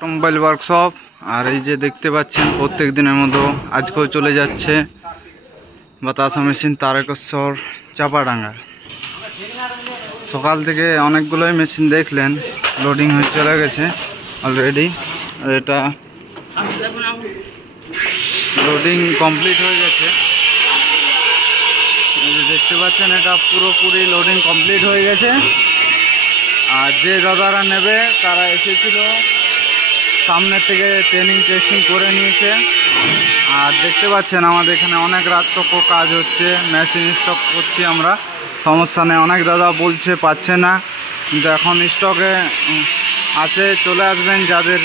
Automobile workshop. আর এই যে দেখতে পাচ্ছেন প্রত্যেক দিনের মতো আজকেও চলে যাচ্ছে বাতাসা মেশিন তারকেশ্বর চাপাডাঙ্গা। সকাল থেকে অনেকগুলোই মেশিন দেখলেন লোডিং হয়ে চলে গেছে অলরেডি। আর এটা লোডিং কমপ্লিট হয়ে গেছে, দেখতে পাচ্ছেন এটা পুরোপুরি লোডিং কমপ্লিট হয়ে গেছে। আর যে দাদারা নেবে তারা এসেছিল, সামনে থেকে ট্রেনিং টেস্টিং করে নিয়েছে। আর দেখতে পাচ্ছেন আমাদের এখানে অনেক রাতটুকু কাজ হচ্ছে, মেশিন স্টক করছি আমরা, সমস্যা নেই। অনেক দাদা বলছে পাচ্ছে না, কিন্তু এখন স্টকে আছে, চলে আসবেন যাদের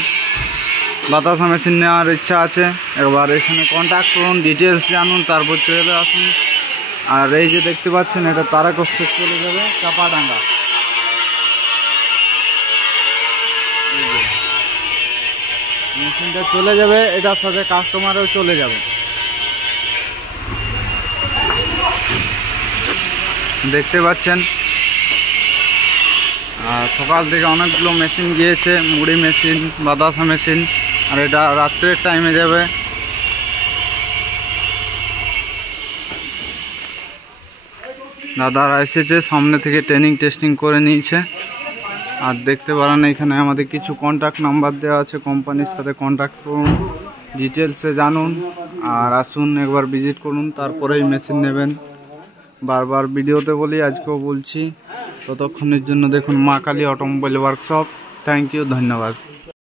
বাতাসা মেশিন নেওয়ার ইচ্ছা আছে। একবার এখানে কন্ট্যাক্ট করুন, ডিটেলস জানুন, তারপর চলে আসুন। আর এই যে দেখতে পাচ্ছেন এটা তারকেশ্বর চলে যাবে চাপাডাঙ্গা। মেশিনটা চলে যাবে, এটার সাথে কাস্টমারও চলে যাবে। দেখতে পাচ্ছেন আর সকাল থেকে অনেকগুলো মেশিন গিয়েছে, মুড়ি মেশিন, বাতাসা মেশিন। আর এটা রাত্রের টাইমে যাবে। দাদারা এসেছে, সামনে থেকে ট্রেনিং টেস্টিং করে নিয়েছে। আর দেখতে পারেন এখানে আমাদের কিছু কন্ট্যাক্ট নাম্বার দেওয়া আছে, কোম্পানির সাথে কন্ট্যাক্ট করুন, ডিটেলসে জানুন। আর আসুন একবার ভিজিট করুন, তারপরেই মেশিন নেবেন। বারবার ভিডিওতে বলি, আজকেও বলছি। ততক্ষণের জন্য দেখুন Maa Kali automobile workshop. Thank you, ধন্যবাদ।